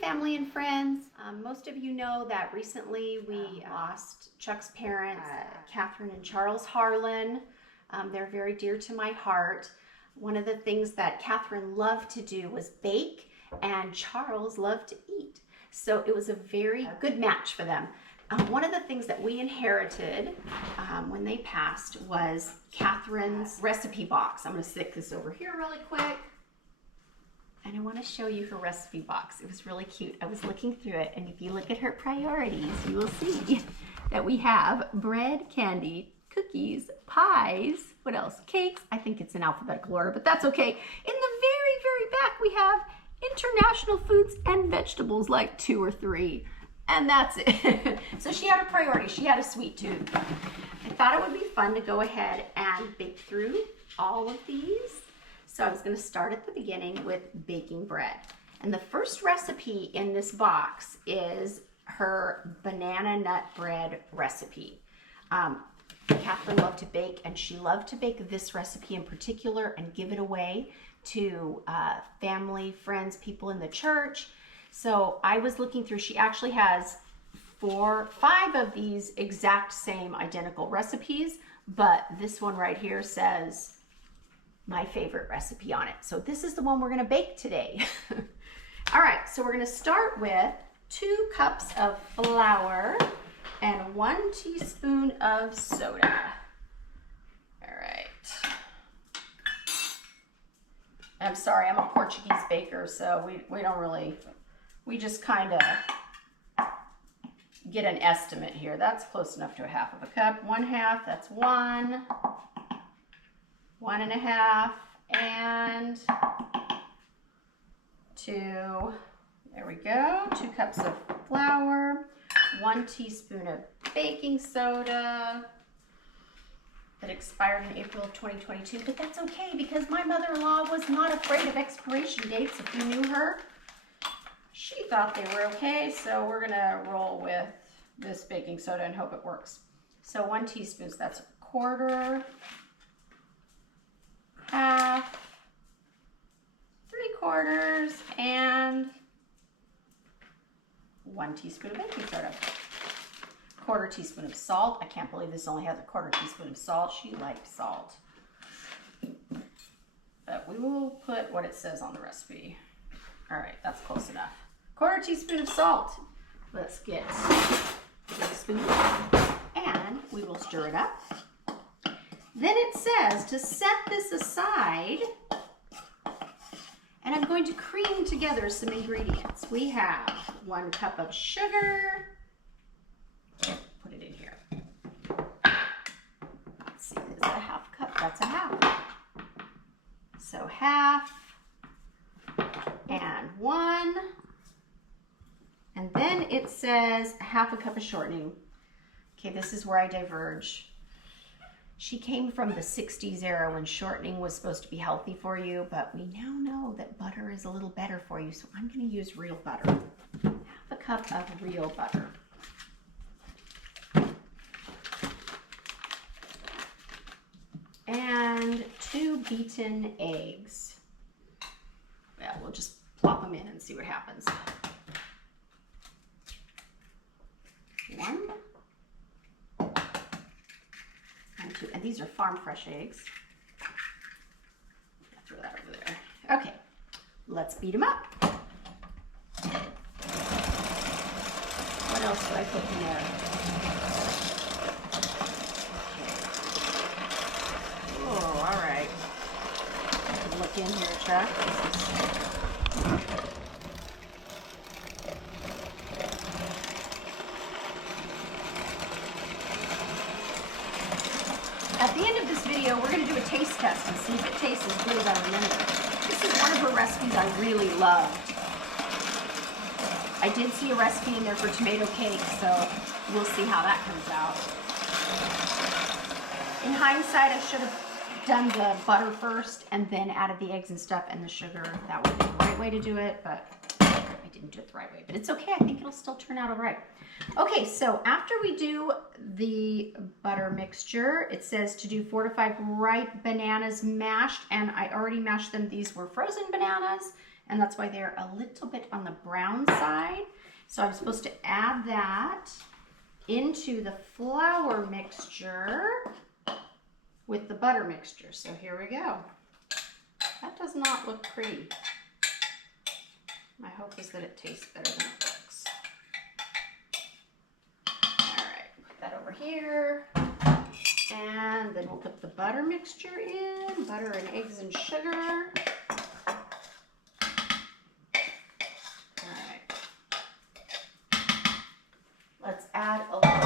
family and friends. Most of you know that recently we lost Chuck's parents, Katheryn and Charles Harlin. They're very dear to my heart. One of the things that Katheryn loved to do was bake, and Charles loved to eat. So it was a very good match for them. One of the things that we inherited when they passed was Katheryn's recipe box. I'm going to stick this over here really quick. And I want to show you her recipe box. It was really cute. I was looking through it, and if you look at her priorities, you will see that we have bread, candy, cookies, pies, what else? Cakes. I think it's in alphabetical order, but that's okay. In the very, very back, we have international foods and vegetables, like 2 or 3. And that's it. So she had a priority. She had a sweet tooth. I thought it would be fun to go ahead and bake through all of these. So I was going to start at the beginning with baking bread. And the first recipe in this box is her banana nut bread recipe. Katheryn loved to bake, and she loved to bake this recipe in particular and give it away to family, friends, people in the church. So I was looking through, she actually has 5 of these exact same identical recipes, but this one right here says my favorite recipe on it. So this is the one we're gonna bake today. All right, so we're gonna start with 2 cups of flour and 1 teaspoon of soda. All right. I'm sorry, I'm a Portuguese baker, so we don't really, we just kind of get an estimate here. That's close enough to 1/2 of a cup. 1/2, that's 1, 1 1/2, and 2. There we go. 2 cups of flour, 1 teaspoon of baking soda. That expired in April of 2022, but that's okay because my mother-in-law was not afraid of expiration dates. If you knew her, she thought they were okay, so we're gonna roll with this baking soda and hope it works. So 1 teaspoon, so that's 1/4, 1/2, 3/4, and 1 teaspoon of baking soda. 1/4 teaspoon of salt. I can't believe this only has a 1/4 teaspoon of salt. She liked salt. But we will put what it says on the recipe. All right, that's close enough. 1/4 teaspoon of salt. Let's get a spoon and we will stir it up. Then it says to set this aside, and I'm going to cream together some ingredients. We have 1 cup of sugar. Put it in here. Let's see, is that a 1/2 cup? That's a 1/2. So 1/2 and 1. And then it says 1/2 cup of shortening. Okay, this is where I diverge. She came from the 60s era when shortening was supposed to be healthy for you, but we now know that butter is a little better for you, so I'm going to use real butter. 1/2 cup of real butter. And 2 beaten eggs. Yeah, we'll just plop them in and see what happens. 1 and 2, and these are farm fresh eggs. I'll throw that over there. Okay, let's beat them up. What else do I put in there? Oh, all right. Look in here, Chuck. At the end of this video, we're going to do a taste test and see if it tastes as good as I remember. This is one of her recipes I really loved. I did see a recipe in there for tomato cake, so we'll see how that comes out. In hindsight, I should have done the butter first and then added the eggs and stuff and the sugar. That would be the right way to do it, but I didn't do it the right way. But it's okay. I think it'll still turn out all right. Okay, so after we do the butter mixture, it says to do 4 to 5 ripe bananas mashed, and I already mashed them. These were frozen bananas, and that's why they're a little bit on the brown side. So I'm supposed to add that into the flour mixture with the butter mixture. So here we go. That does not look pretty. My hope is that it tastes better than it looks. All right, put that over here. And then we'll put the butter mixture in, butter and eggs and sugar. All right. Let's add a little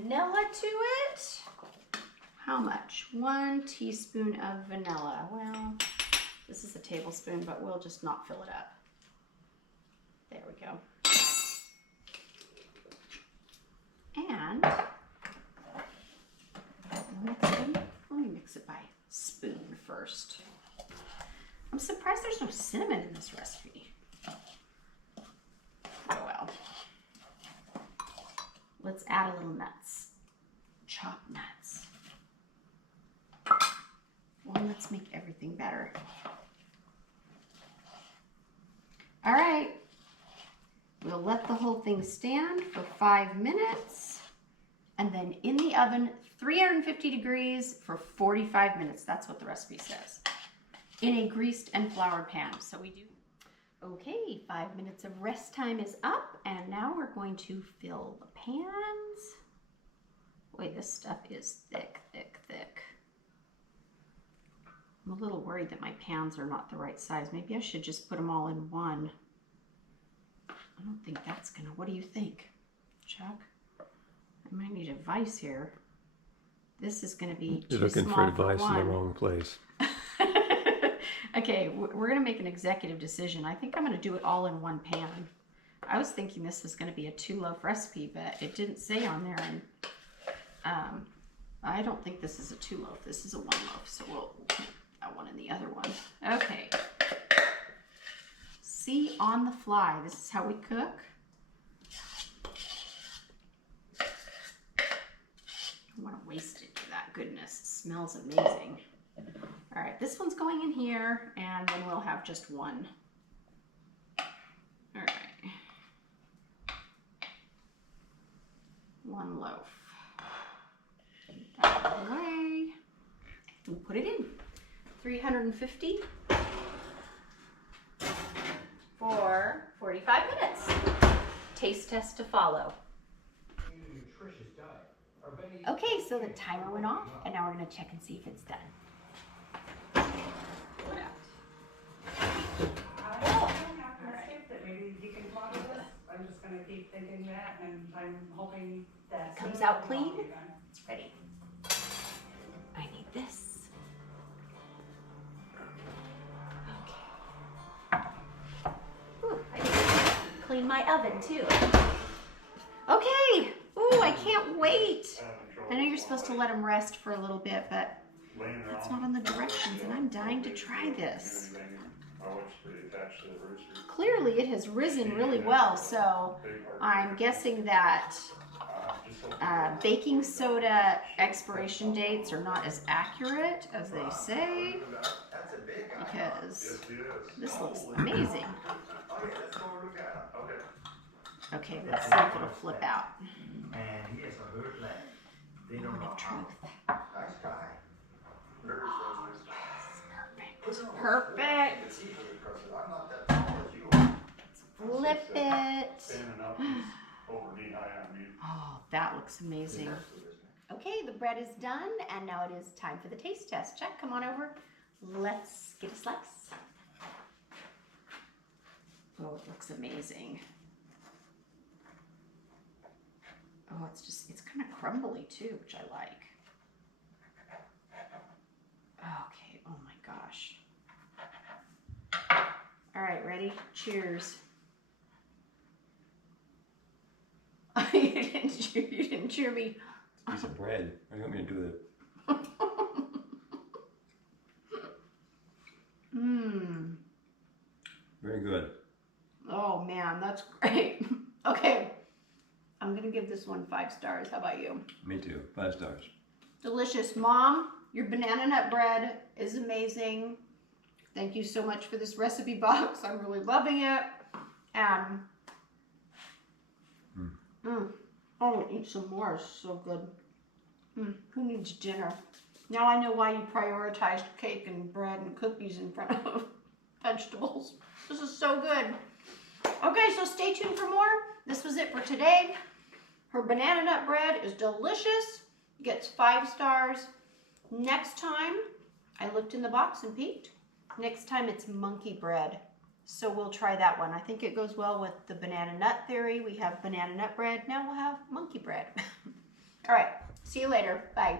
vanilla to it. How much? 1 teaspoon of vanilla. Well, this is a tablespoon, but we'll just not fill it up. There we go. And let me mix it by spoon first. I'm surprised there's no cinnamon in this recipe. Oh well. Let's add a little nuts. Chopped nuts. Walnuts make everything better. All right. We'll let the whole thing stand for 5 minutes and then in the oven, 350 degrees for 45 minutes. That's what the recipe says. In a greased and floured pan. So we do. Okay, 5 minutes of rest time is up, and now we're going to fill the pans. Boy, this stuff is thick, thick, thick. I'm a little worried that my pans are not the right size. Maybe I should just put them all in one. I don't think that's gonna, what do you think, Chuck? I might need advice here. This is gonna be too You're looking small for advice one. in the wrong place. Okay, we're gonna make an executive decision. I think I'm gonna do it all in one pan. I was thinking this was gonna be a 2-loaf recipe, but it didn't say on there, and I don't think this is a 2-loaf. This is a 1-loaf, so we'll put that one in the other one. Okay. See, on the fly, this is how we cook. I don't want to waste it to that goodness. It smells amazing. All right, this one's going in here, and then we'll have just one. All right. 1 loaf. Put that away. We'll put it in. 350 for 45 minutes. Taste test to follow. Okay, so the timer went off, and now we're going to check and see if it's done. Pull it out. I don't have to skip it. Maybe you can follow this. I'm just going to keep thinking that, and I'm hoping that Comes out clean. It's ready. I need this. Okay. Ooh, I need to clean my oven too. Okay. Ooh, I can't wait. I know you're supposed to let them rest for a little bit, but that's not on the directions, and I'm dying to try this. Clearly it has risen really well, so I'm guessing that baking soda expiration dates are not as accurate as they say, because this looks amazing. Okay, let's see if it'll flip out. And he has a hurt leg. They don't know Truth. how. Nice guy. Perfect. I'm not that tall as you are. Flip it. Standing up over knee high on me. Oh, that looks amazing. Okay, the bread is done, and now it is time for the taste test. Chuck, come on over. Let's get a slice. Oh, it looks amazing. Oh, it's kind of crumbly too, which I like. Okay, oh my gosh. All right, ready? Cheers. You didn't cheer me. Piece of bread. What do you want me to do with it? Mmm. Very good. Oh man, that's great. Okay, I'm gonna give this one 5 stars. How about you? Me too. 5 stars. Delicious. Mom, your banana nut bread is amazing. Thank you so much for this recipe box. I'm really loving it. Oh, eat some more. It's so good. Who needs dinner? Now I know why you prioritized cake and bread and cookies in front of vegetables. This is so good. Okay, so stay tuned for more. This was it for today. Her banana nut bread is delicious. Gets 5 stars. Next time, I looked in the box and peeked. Next time it's monkey bread. So we'll try that one. I think it goes well with the banana nut theory. We have banana nut bread. Now we'll have monkey bread. All right. See you later. Bye.